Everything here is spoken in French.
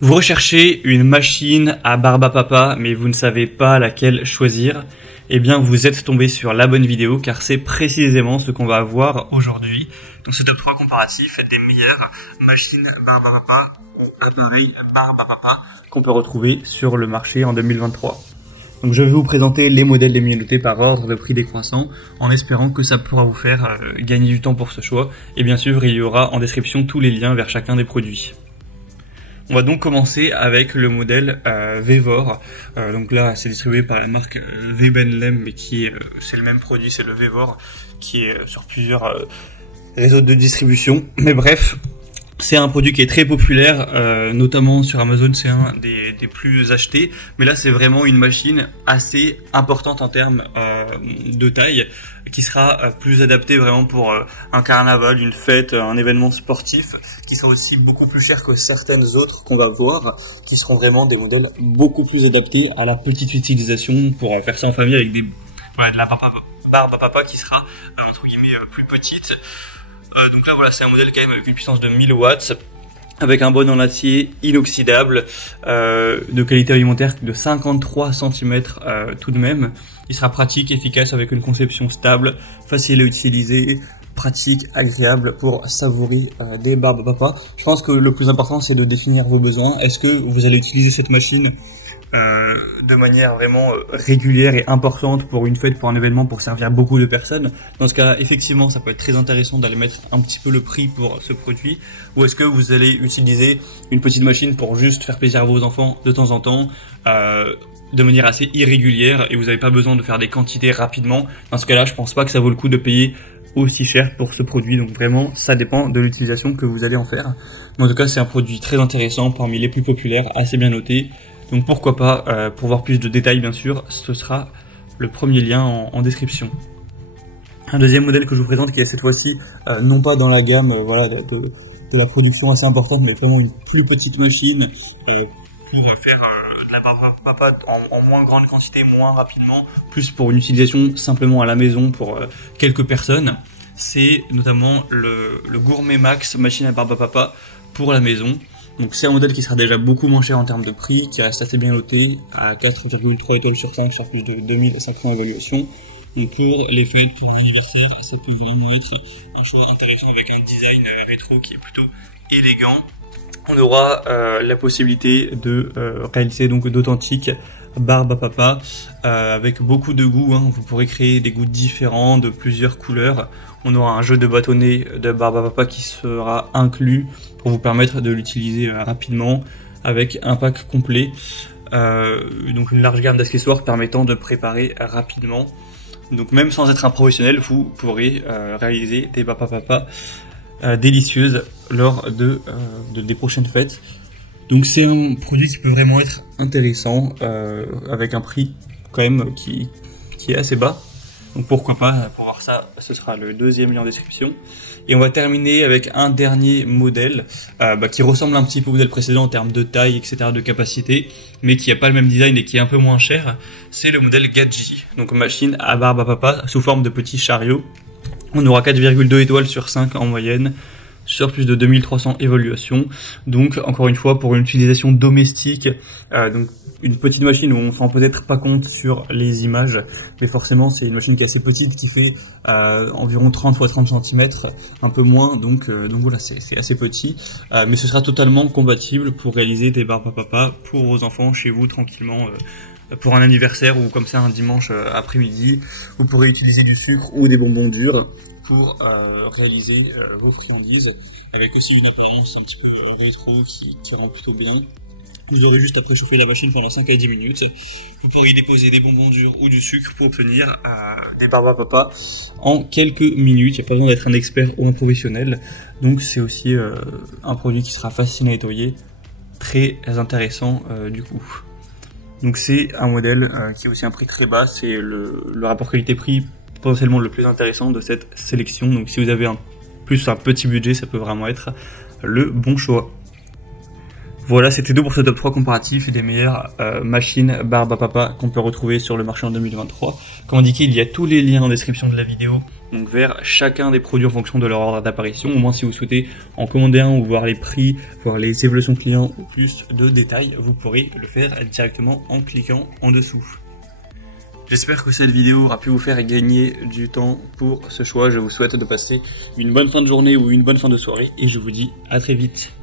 Vous recherchez une machine à barbe à papa, mais vous ne savez pas laquelle choisir. Eh bien, vous êtes tombé sur la bonne vidéo, car c'est précisément ce qu'on va voir aujourd'hui. Donc, ce top 3 comparatif des meilleures machines barbe à papa ou appareils barbe à papa qu'on peut retrouver sur le marché en 2023. Donc, je vais vous présenter les modèles les mieux notés par ordre de prix décroissant, en espérant que ça pourra vous faire gagner du temps pour ce choix. Et bien sûr, il y aura en description tous les liens vers chacun des produits. On va donc commencer avec le modèle Vevor. Donc là, c'est distribué par la marque Webenlem, mais c'est le même produit, c'est le Vevor, qui est sur plusieurs réseaux de distribution. Mais bref, c'est un produit qui est très populaire, notamment sur Amazon, c'est un des plus achetés. Mais là, c'est vraiment une machine assez importante en termes de taille, qui sera plus adaptée vraiment pour un carnaval, une fête, un événement sportif, qui sera aussi beaucoup plus cher que certaines autres qu'on va voir, qui seront vraiment des modèles beaucoup plus adaptés à la petite utilisation pour faire ça en famille avec de la barbe à papa qui sera entre guillemets plus petite. Donc là voilà, c'est un modèle quand même avec une puissance de 1000 watts, avec un bon en acier inoxydable, de qualité alimentaire de 53 cm tout de même. Il sera pratique, efficace, avec une conception stable, facile à utiliser, pratique, agréable pour savourer des barbes à papa. Je pense que le plus important, c'est de définir vos besoins. Est-ce que vous allez utiliser cette machine de manière vraiment régulière et importante pour une fête, pour un événement, pour servir beaucoup de personnes? Dans ce cas, effectivement, ça peut être très intéressant d'aller mettre un petit peu le prix pour ce produit. Ou est-ce que vous allez utiliser une petite machine pour juste faire plaisir à vos enfants de temps en temps, de manière assez irrégulière, et vous n'avez pas besoin de faire des quantités rapidement? Dans ce cas-là, je pense pas que ça vaut le coup de payer aussi cher pour ce produit. Donc vraiment, ça dépend de l'utilisation que vous allez en faire. Mais en tout cas, c'est un produit très intéressant, parmi les plus populaires, assez bien noté. Donc pourquoi pas, pour voir plus de détails bien sûr, ce sera le premier lien en description. Un deuxième modèle que je vous présente, qui est cette fois-ci non pas dans la gamme de la production assez importante, mais vraiment une plus petite machine, plus à faire de la barbe à papa en moins grande quantité, moins rapidement, plus pour une utilisation simplement à la maison pour quelques personnes. C'est notamment le Gourmet Max machine à barbe à papa pour la maison. Donc c'est un modèle qui sera déjà beaucoup moins cher en termes de prix, qui reste assez bien noté à 4,3 étoiles sur 5 sur plus de 2500 évaluations. Et pour les fêtes, pour un anniversaire, ça peut vraiment être un choix intéressant avec un design rétro qui est plutôt élégant. On aura la possibilité de réaliser donc d'authentiques barbes à papa avec beaucoup de goûts, hein. Vous pourrez créer des goûts différents de plusieurs couleurs. On aura un jeu de bâtonnet de barbe à papa qui sera inclus pour vous permettre de l'utiliser rapidement avec un pack complet. Donc une large gamme d'accessoires permettant de préparer rapidement. Donc même sans être un professionnel, vous pourrez réaliser des barbes à papa délicieuses lors des prochaines fêtes. Donc c'est un produit qui peut vraiment être intéressant, avec un prix quand même qui est assez bas. Donc pourquoi pas, pour voir ça, ce sera le deuxième lien en description. Et on va terminer avec un dernier modèle qui ressemble un petit peu au modèle précédent en termes de taille, etc., de capacité, mais qui n'a pas le même design et qui est un peu moins cher. C'est le modèle Gadji, donc machine à barbe à papa sous forme de petit chariot. On aura 4,2 étoiles sur 5 en moyenne, sur plus de 2300 évaluations. Donc encore une fois, pour une utilisation domestique, donc une petite machine où on s'en rend peut-être pas compte sur les images, mais forcément c'est une machine qui est assez petite, qui fait environ 30 x 30 cm, un peu moins, donc voilà, c'est assez petit, mais ce sera totalement compatible pour réaliser des barbes à papa pour vos enfants chez vous tranquillement, pour un anniversaire ou comme ça un dimanche après-midi. Vous pourrez utiliser du sucre ou des bonbons durs pour réaliser vos friandises, avec aussi une apparence un petit peu rétro qui rend plutôt bien. Vous aurez juste à préchauffer la machine pendant 5 à 10 minutes. Vous pourrez déposer des bonbons durs ou du sucre pour obtenir des barbes à papa en quelques minutes. Il n'y a pas besoin d'être un expert ou un professionnel. Donc c'est aussi un produit qui sera facile à nettoyer, très intéressant du coup. Donc c'est un modèle qui a aussi un prix très bas. C'est le rapport qualité-prix potentiellement le plus intéressant de cette sélection. Donc si vous avez un petit budget, ça peut vraiment être le bon choix. Voilà, c'était tout pour ce top 3 comparatif des meilleures machines Barbe à Papa qu'on peut retrouver sur le marché en 2023. Comme indiqué, il y a tous les liens en description de la vidéo, donc vers chacun des produits en fonction de leur ordre d'apparition. Au moins, si vous souhaitez en commander un ou voir les prix, voir les évolutions clients ou plus de détails, vous pourrez le faire directement en cliquant en dessous. J'espère que cette vidéo aura pu vous faire gagner du temps pour ce choix. Je vous souhaite de passer une bonne fin de journée ou une bonne fin de soirée et je vous dis à très vite.